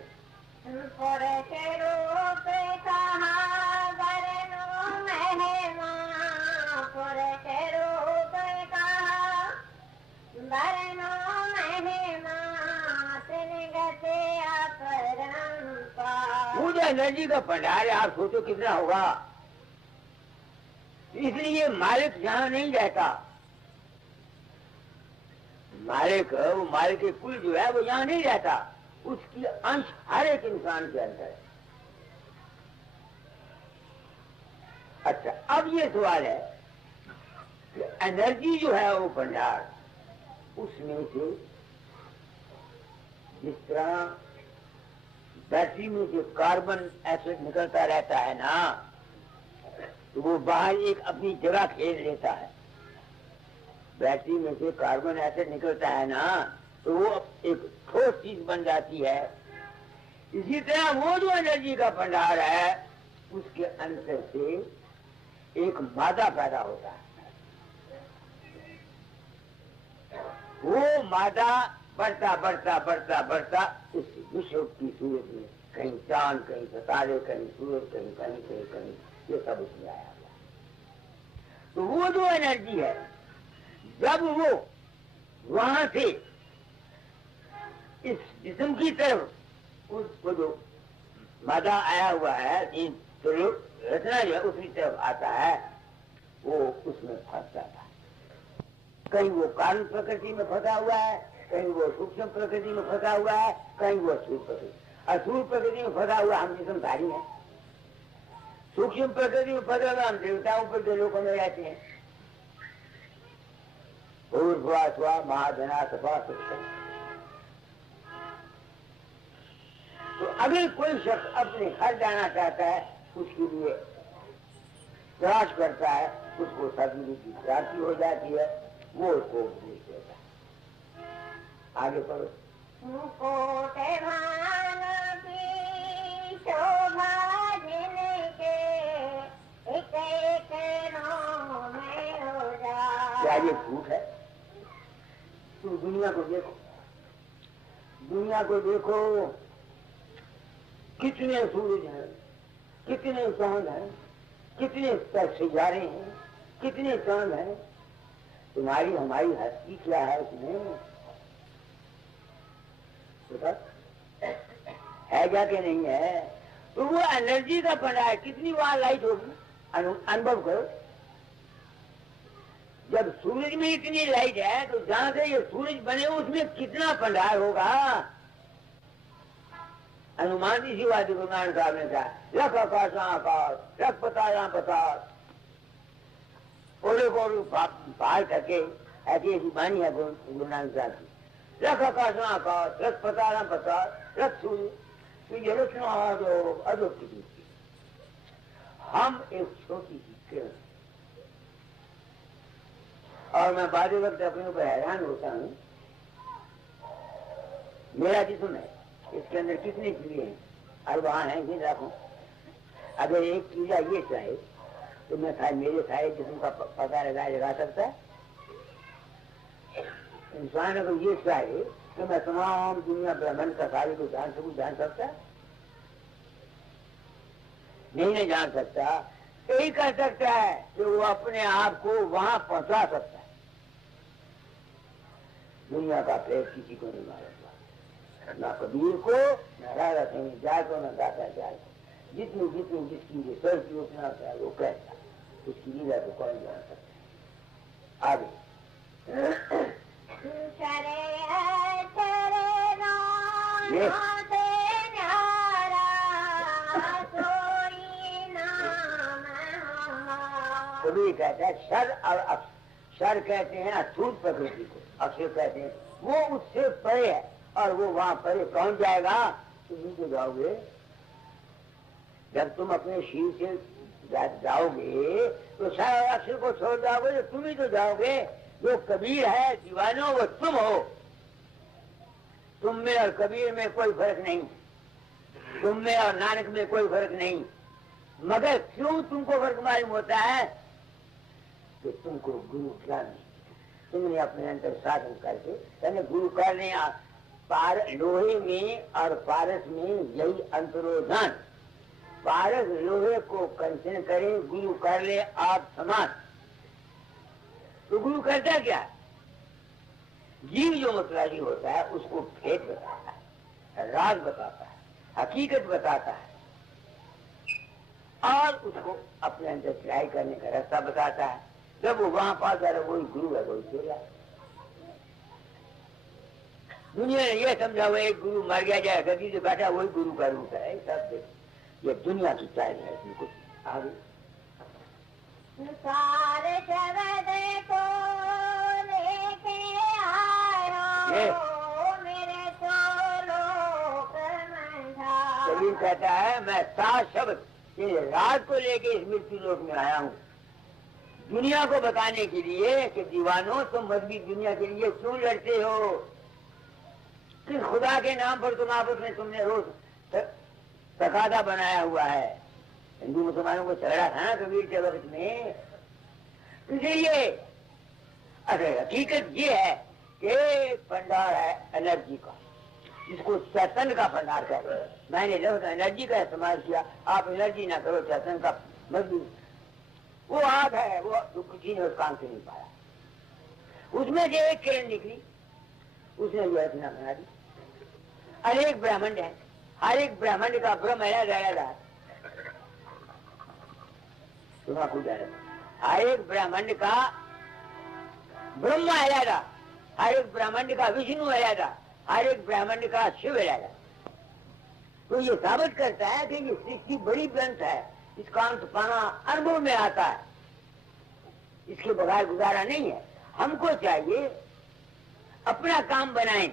एनर्जी का भंडार है। आप सोचो कितना होगा। इसलिए मालिक जहां नहीं रहता, मालिक वो मालिक के कुल जो है वो यहाँ नहीं रहता, उसकी अंश हर एक इंसान के अंदर है। अच्छा, अब ये सवाल है कि एनर्जी जो है वो भंडार, उसमें से जिस तरह बैटरी में जो कार्बन एसिड निकलता रहता है ना, तो वो बाहर एक अपनी जगह घेर लेता है। बैटरी में से कार्बन एसिड निकलता है ना, तो वो एक ठोस चीज बन जाती है। इसी तरह वो जो एनर्जी का भंडार है उसके अंदर से एक मादा पैदा होता है। वो मादा बढ़ता बढ़ता बढ़ता बढ़ता इस विश्व की सूरत में कहीं चांद, कहीं सितारे, कहीं सूरज, कहीं कहीं कहीं कहीं ये सब उसमें आया हुआ। तो वो जो एनर्जी है, जब वो वहां से इस जिस्म की तरफ उसको जो मादा आया हुआ है, तो रचना जो है उसकी तरफ आता है, वो उसमें फंस जाता है। कहीं वो कारण प्रकृति में फंसा हुआ है, कहीं वो सूक्ष्म प्रकृति में फंसा हुआ है, कहीं वो स्थूल प्रकृति। और स्थूल प्रकृति में फंसा हुआ हम जिस्मधारी हैं, सूक्ष्म प्रकृति में फंसा हुआ हम देवताओं पर के लोगों में रहते हैं। भूर्भुवा स्वा महाधना सभा सुख। तो अगर कोई शख्स अपने घर जाना चाहता है, उसके लिए तलाश करता है, उसको सदगुरु की प्राप्ति हो जाती है, वो उसको उपदेश देता है। आगे पढ़ो। मुकोटे भान की शोभा जिनके एक एक नाम में हो जा। क्या ये झूठ है? तुम दुनिया को देखो, दुनिया को देखो, कितने सूरज हैं, कितने चांद हैं, कितने सितारे हैं, कितने चांद हैं। तुम्हारी हमारी हस्ती क्या है उसमें? है क्या कि नहीं है? तो वो एनर्जी का बना है, कितनी वहां लाइट होगी, अनुभव करो। जब सूरज में इतनी लाइट है तो जहां से ये सूरज बने उसमें कितना भंडार होगा। अनुमान इसी बात गुरु नानक साहब ने कहा, लख आकाश आकाश, लख पताल पताल, ओले को बाहर करके ऐसी ऐसी बानी है गुरु नानक साहब की। लख आकाश आकाश, लख पताल पताल, लख सूर्य, तो ये रचना जो अदोक्ति की, हम एक छोटी सी किरण। और मैं बाद वक्त अपने ऊपर हैरान होता हूँ, मेरा जिस्म है, इसके अंदर कितने कीड़े हैं, और वहां है भी रखो। अगर एक कीड़ा ये चाहे तो मैं मेरे सारे जिस्म का पता लगा सकता है। इंसान अगर ये चाहे तो मैं तमाम दुनिया ब्रह्मांड का सारे को जान सकता है? नहीं जान सकता। यही कर सकता है कि वो अपने आप को वहां पहुंचा सकता है। दुनिया का प्रेत किसी को नहीं मारेगा, ना कबीर को, न राजा सिंह जाए को, न दाता जाए को। जितनी जितनी जिसकी रिसर्च योजना है वो कहता है, उसकी लीला को कौन जान सकता है। आगे कबीर कहता है शर और अक्षर। शर कहते हैं अछूत प्रकृति को, अक्षर कहते हैं वो उससे परे है, और वो वहां परे पहुंच जाएगा। तुम ही तो जाओगे, जब तुम अपने शीर से जाओगे तो शर और अक्षर को छोड़ जाओगे तो तुम ही तो जाओगे। जो कबीर है दीवानों वो तुम हो, तुम में और कबीर में कोई फर्क नहीं, तुम में और नानक में कोई फर्क नहीं। मगर क्यों तुमको फर्क मालूम होता है? कि तुमको गुरु ज्ञान नहीं, तुमने अपने अंदर साधन करके यानी गुरु करने। पार लोहे में और पारस में यही अंतरोधन। पारस लोहे को कंचन करे, गुरु कर ले आप समान। तो गुरु करता क्या? जीव जो मतलाजी होता है उसको भेद बताता है, राज बताता है, हकीकत बताता है, और उसको अपने अंदर ट्राई करने का रास्ता बताता है। जब वो वहां पास आ रहा वही गुरु है, वही चोरा। दुनिया ने यह समझा हुआ एक गुरु मर गया, जाए गदी से बैठा वही गुरु का रूप है। सब देखो ये दुनिया की चाल है। कुछ आगे सारे शब्द को लेके आयो मेरे कबीर कहता है मैं 7 शब्द रात को लेके इस मृत्यु लोक में आया हूँ, दुनिया को बताने के लिए कि दीवानों तुम मजबूत दुनिया के लिए क्यों लड़ते हो? किस खुदा के नाम पर तुम आपस में तुमने रोज तकादा बनाया हुआ है? हिंदू मुसलमानों को झगड़ा था ना कबीर के वक्त में। इसलिए अगर हकीकत ये है कि भंडार है एनर्जी का, जिसको चैतन्य का भंडार कहते हैं। मैंने जब एनर्जी का इस्तेमाल किया, आप एनर्जी ना करो, चैतन्य का मजबूत वो आग है, वो किसी ने उस काम से नहीं पाया। उसमें से एक किरण निकली, उसने जो रचना बना दी। अनेक ब्राह्मण है, हर एक ब्राह्मण का ब्रह्म है हर एक ब्राह्मण का ब्रह्म है, हर एक ब्राह्मण का विष्णु है, हर एक ब्राह्मण का शिव है। तो ये साबित करता है कि ये सृष्टि बड़ी ग्रंथ है, इसका अंत पाना अनुभव में आता है, इसके बगैर गुजारा नहीं है। हमको चाहिए अपना काम बनाएं,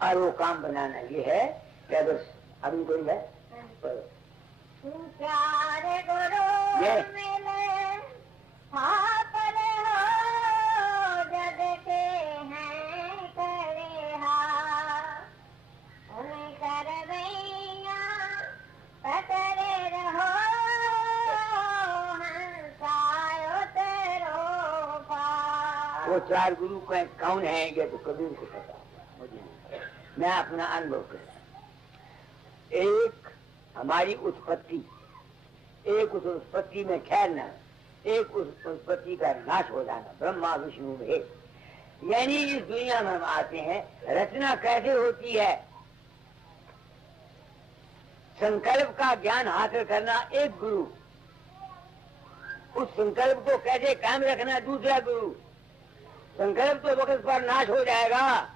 और वो काम बनाना ये है कि अगर अभी कोई है प्यारे गुरु मिले हापले हो जग के हैं करे उन्हें कर भैया पकड़े रहो हंसायो तेरो वो 4 गुरु कौन है ये तो कबीर को पता, मुझे नहीं। मैं अपना अनुभव कर रहा हूं। एक हमारी उत्पत्ति, एक उस उत्पत्ति में ठहरना, एक उस उत्पत्ति का नाश हो जाना, ब्रह्मा विष्णु महेश। यानी इस दुनिया में हम आते हैं, रचना कैसे होती है, संकल्प का ज्ञान हासिल करना एक गुरु, उस संकल्प को कैसे कायम रखना दूसरा गुरु। संकल्प तो वक्त पर नाश हो जाएगा,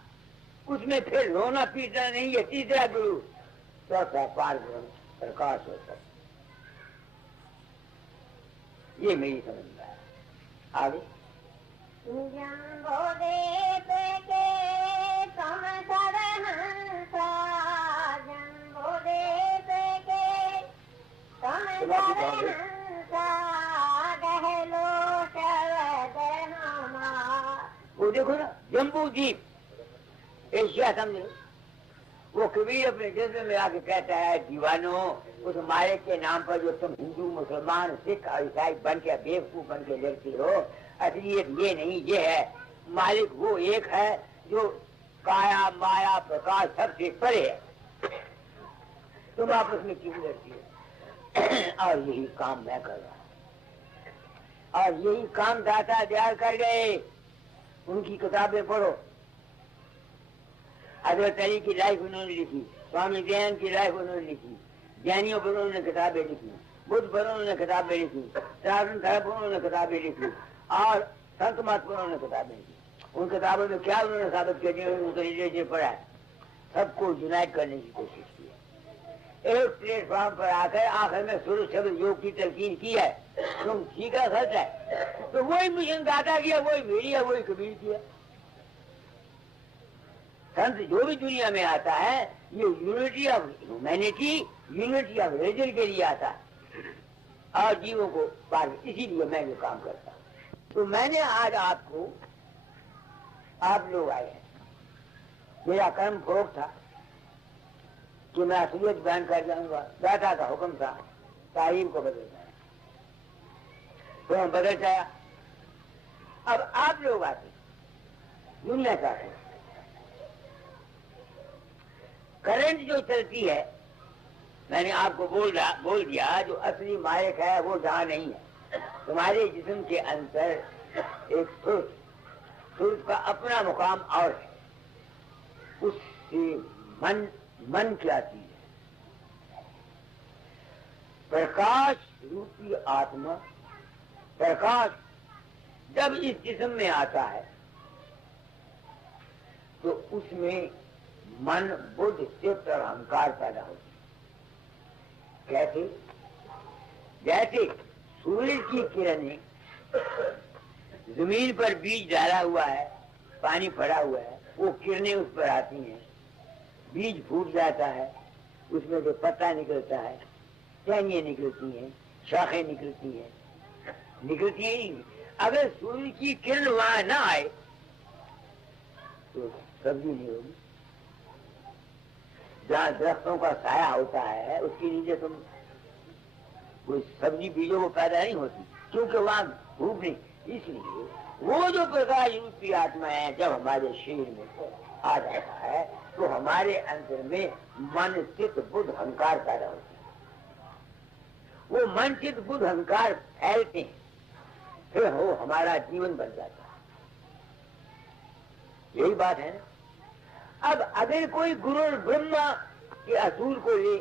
उसमें फिर रोना पीटना नहीं है तीसरा गुरु। चौथा पार प्रकाश होता, ये मेरी समझ में है। आगे जम्बो देव के तुम सरहंसा, जम्बो देव के तुम सरहंसा, गहलो शरद हमा। वो देखो ना, जम्बू द्वीप एशिया समझो। वो कबीर अपने जज्बे में आके कहता है, दीवानों उस मालिक के नाम पर जो तुम हिंदू मुसलमान सिख और ईसाई बन के बेवकूफ बन के लड़ती हो, असलियत ये नहीं, ये है मालिक वो एक है जो काया माया प्रकाश सबसे परे है। तुम आपस में क्यों लड़ती हो? और यही काम मैं कर रहा हूं, और यही काम दाता दयाल कर गए। उनकी किताबें पढ़ो, हजरत अली की लाइफ उन्होंने लिखी, स्वामी दयानंद की लाइफ उन्होंने लिखी, ज्ञानियों पर उन्होंने किताबें लिखी, बुद्ध पर उन्होंने किताबें लिखी, साधन पर उन्होंने किताबें लिखी, और संत मत पर उन्होंने किताबें लिखी। उन किताबों में क्या उन्होंने साबित किया, जिन्होंने उनका लिटरेचर पढ़ा है, सबको यूनाइट करने की कोशिश की है। एक प्लेटफॉर्म पर आकर आखिर में सूर्य शब्द योग की तलकीन की है, तुम ठीक है सच है, तो वही मिशन दाता किया, वही मेरी है, वही कबीर किया। संत जो भी दुनिया में आता है ये unity of humanity, unity of religion के लिए आता है और जीवों को पार, इसीलिए मैं ये काम करता हूँ। तो मैंने आज आपको, आप लोग आए हैं, मेरा कर्म भोग था कि मैं असलियत बयान कर जाऊंगा, दाता का हुक्म था तारीफ को बदल जाए, तो हम बदल जाया। अब आप लोग आते, दुनिया चाहते, करंट जो चलती है, मैंने आपको बोल दिया जो असली मालिक है वो जहाँ नहीं है। तुम्हारे जिस्म के अंदर एक सुर का अपना मुकाम और है, उससे मन क्या चीज है? प्रकाश रूपी आत्मा, प्रकाश जब इस जिस्म में आता है तो उसमें मन बुद्ध चित्त और अहंकार पैदा होती है। कैसे? जैसे सूर्य की किरणें, जमीन पर बीज डाला हुआ है, पानी पड़ा हुआ है, वो किरणें उस पर आती हैं, बीज फूट जाता है, उसमें जो पत्ता निकलता है, टहनियाँ निकलती हैं, शाखें निकलती हैं, निकलती हैं नहीं। अगर सूर्य की किरण वहां ना आए तो सब्जी नहीं होगी। जहाँ दरख्तों का साया होता है उसके नीचे तुम कोई सब्जी बीजों को पैदा नहीं होती, क्योंकि वहां धूप नहीं। इसलिए वो जो प्रकाश रूपी आत्मा है जब हमारे शरीर में आ जाता है तो हमारे अंदर में मन चित्त बुद्ध अहंकार पैदा होती है। वो मन चित्त बुद्ध अहंकार फैलते हैं, फिर वो हमारा जीवन बन जाता है। यही बात है ना। अब अगर कोई गुरु ब्रह्मा के असूल को ले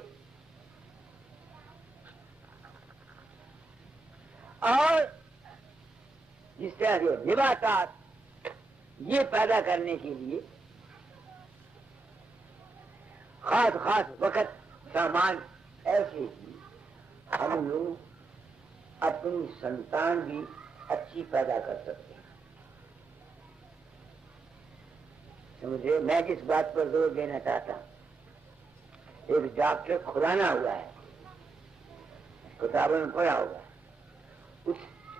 और जिस तरह से निवातात ये पैदा करने के लिए खास खास वक्त सामान, ऐसे ही हम लोग अपनी संतान भी अच्छी पैदा कर सकते हैं। समझे? मैं किस बात पर जोर देना चाहता हूं, एक डॉक्टर खुराना हुआ है, किताबों में पढ़ा होगा,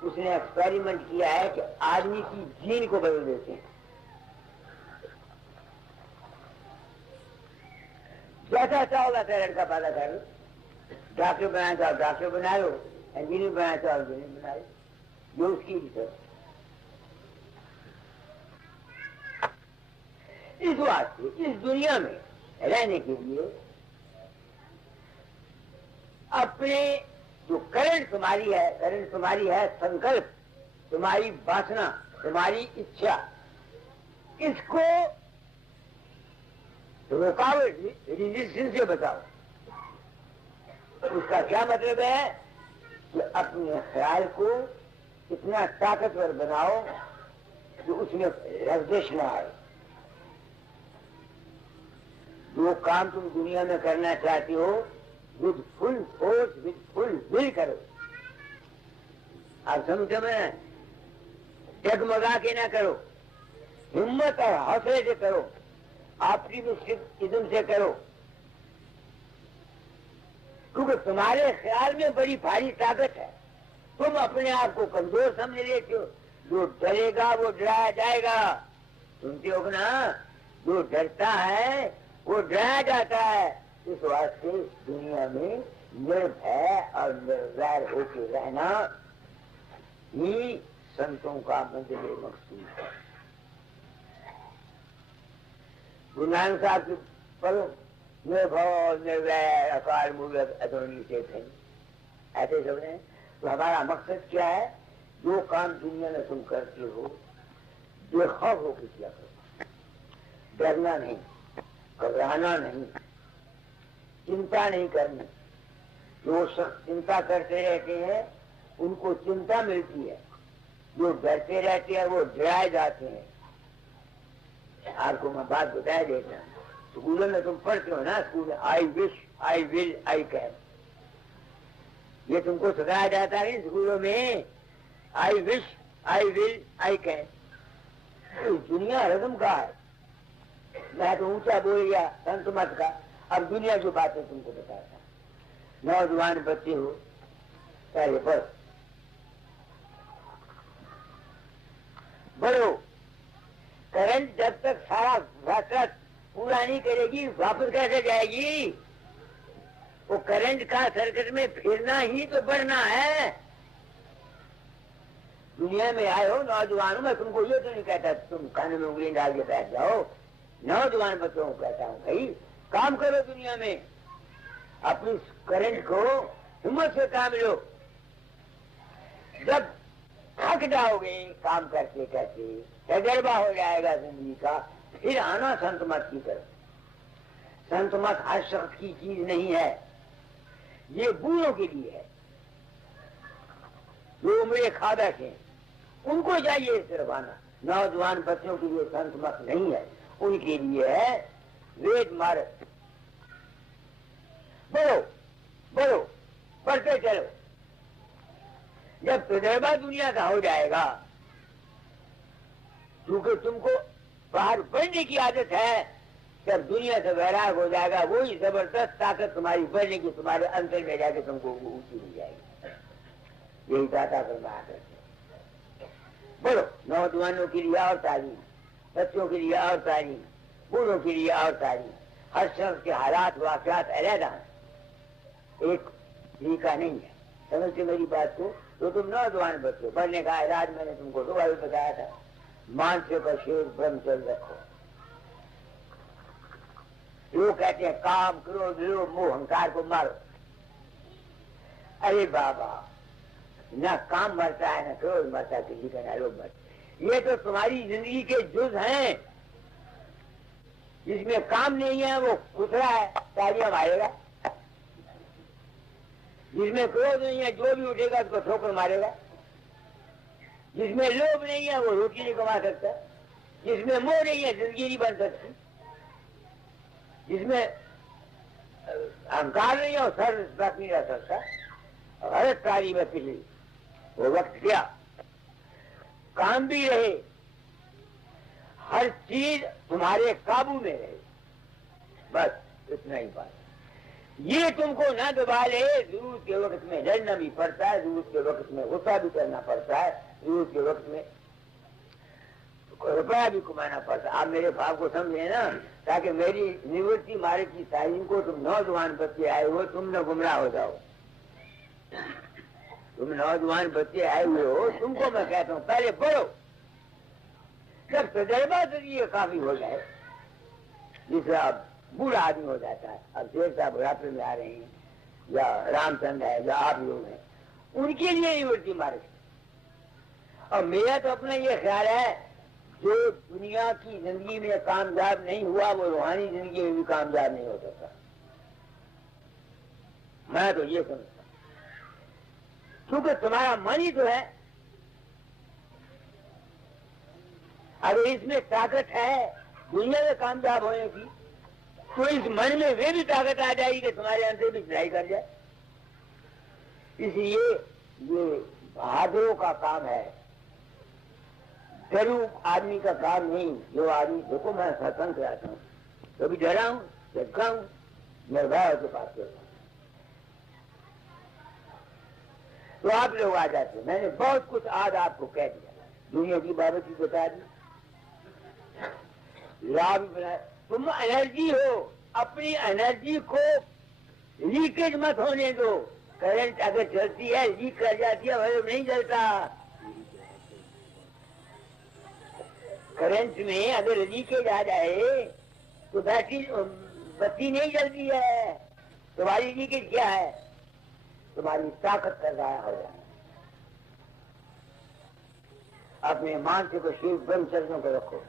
उसने एक्सपेरिमेंट किया है कि आदमी की जीन को बदल देते हैं। जैसा चाहो वैसा लड़का पैदा कर लो, डॉक्टर बनाया चाहो डॉक्टर बना लो, इंजीनियर बनाया चाहो इंजीनियर बना लो, जो उसकी रिसर्च। इस वास्ते इस दुनिया में रहने के लिए अपने जो करंट तुम्हारी है संकल्प, तुम्हारी वासना, तुम्हारी इच्छा, इसको रुकावट रेजिस्टेंस से बताओ। उसका क्या मतलब है कि अपने ख्याल को इतना ताकतवर बनाओ कि उसमें लफ्ज़िश न आए। जो काम तुम दुनिया में करना चाहते हो with full force, with full will करो। आप समझो में डगमगा के ना करो, हिम्मत और हौसले से करो, ऑप्टिमिस्टिक इज्म से करो, क्योंकि तुम्हारे ख्याल में बड़ी भारी ताकत है। तुम अपने आप को कमजोर समझ लेते हो। जो डरेगा वो डराया जाएगा, सुनते हो ना, जो डरता है वो डराया जाता है। इस वास्ते दुनिया में निर्भय और निर्वैर होकर रहना ही संतों का मंजिल मकसूद है। गुरु नानक साहब के पर निर्भय निर्वैर अकाल मूलक अधोनी से थे, ऐसे सब ने। तो हमारा मकसद क्या है? जो काम दुनिया में तुम करते हो बेखौफ होकर किया करो, डरना नहीं, घबराना नहीं, चिंता नहीं करनी। जो शख्स चिंता करते रहते हैं उनको चिंता मिलती है, जो डरते रहते हैं वो डराए जाते हैं। आपको मैं बात बताया देता हूँ, स्कूलों में तुम पढ़ते हो ना, स्कूल में I wish, I will, I can, ये तुमको सिखाया जाता है स्कूलों में। I wish, I will, I can. दुनिया रस्म का है। मैं तो ऊंचा बोल गया संत मत का। अब दुनिया की बातें तुमको बताता हूं। नौजवान बच्चे हो, पहले बढ़ो। करंट जब तक सारा फैसला पूरा नहीं करेगी वापस कैसे जाएगी? वो करंट का सर्किट में फिरना ही तो बढ़ना है। दुनिया में आए हो नौजवानों, मैं तुमको ये तो नहीं कहता तुम खाने में उंगली डाल के बैठ जाओ। नौजवान बच्चों को कहता हूँ भाई काम करो दुनिया में, अपनी करंट को हिम्मत से काम लो। जब थक जाओगे काम करते करते, तजर्बा हो जाएगा जिंदगी का, फिर आना संत मत की तरफ। संत मत हर शख्स की चीज नहीं है, ये बूढ़ों के लिए है, जो उम्र खा बैठे उनको चाहिए इस तरफ आना। नौजवान बच्चों के लिए संत मत नहीं है, उनके लिए है वेद मार्ग। बढ़ो बढ़ो, बढ़ते चलो। जब तजर्बा दुनिया का हो जाएगा, क्योंकि तुमको बाहर बढ़ने की आदत है, जब दुनिया से वैराग हो जाएगा, वही जबरदस्त ताकत तुम्हारी बढ़ने की तुम्हारे अंतर में जाके तुमको ऊंची मिल जाएगी। यही दाता फरमाया करते। बोलो, नौजवानों के लिए और तालीम, बच्चों के लिए और तालीम, बूढ़ों के लिए और तालीम। हर शख्स के हालात वाक़यात अलग हैं, एक तरीका नहीं है। समझते मेरी बात को? तो तुम नौजवान बच्चों, बढ़ने का इराद मैंने तुमको तो अभी बताया था। मानसिक का शेर ब्रह्मचर्य रखो। लोग कहते हैं काम करो, लो मोह अहंकार को मारो। अरे बाबा, ना काम मरता है ना क्रोध मरता, किसी का ना लोभ मरता। ये तो तुम्हारी जिंदगी के जुज हैं। जिसमें काम नहीं है वो खुसरा है, तालियां मारेगा। जिसमें क्रोध नहीं है, जो भी उठेगा उसको ठोकर मारेगा। जिसमें लोभ नहीं है वो रोटी नहीं कमा सकता। जिसमें मोह नहीं है जिंदगी नहीं बन सकती। जिसमें अहंकार नहीं है वो सर तक नहीं रह सकता। हर कार्य में पिछली वो वक्त गया, काम भी रहे, हर चीज तुम्हारे काबू में रहे, बस इतना ही बात। ये तुमको ना दबा ले। जरूरत के वक्त में लड़ना भी पड़ता है, जरूरत के वक्त में गुस्सा भी करना पड़ता है, जरूरत के वक्त में रुपया भी कमाना पड़ता है। आप मेरे भाव को समझे ना, ताकि मेरी निवृत्ति मार्ग की तालीम को तुम नौजवान बच्चे आए हो, तुम न गुमराह हो जाओ। तुम नौजवान बच्चे आए हुए हो, तुमको मैं कहता हूँ पहले पढ़ो। जब तजर्बा से ये काफी हो जाए, दूसरा बूढ़ा आदमी हो जाता है। अब शेर साहब बुढ़ापे में आ रहे हैं, या रामचंद्र है, या आप लोग हैं, उनके लिए निवृत्ति मार्ग। और मेरा तो अपना ये ख्याल है, जो दुनिया की जिंदगी में कामयाब नहीं हुआ वो रूहानी जिंदगी में भी कामयाब नहीं हो सकता। मैं तो ये समझता, क्योंकि तुम्हारा मन ही तो है। अगर इसमें ताकत है दुनिया में कामयाब होने की, तो इस मन में वे भी ताकत आ जाएगी कि तुम्हारे अंदर भी चढ़ाई कर जाए। इसलिए ये बहादुरों का काम है, डरू आदमी का काम नहीं। जो आदमी, देखो मैं सत्संग कराता हूँ, कभी डरा हूँ, झटका हूँ, निर्भय होकर बात करता हूँ, तो आप लोग आ जाते। मैंने बहुत कुछ आज आपको कह दिया, दुनिया की बाबत भी बता दी, लाभ भी बनाया। तुम एनर्जी हो, अपनी एनर्जी को लीकेज मत होने दो। करंट अगर चलती है, लीक कर जाती है, वह नहीं जलता। करंट में अगर लीकेज आ जाए तो बैटरी बत्ती नहीं जलती है। तुम्हारी लीकेज क्या है? तुम्हारी ताकत का जाया हो जाए। अपने मानसिक को शिव ब्रह्मचर्यों को रखो।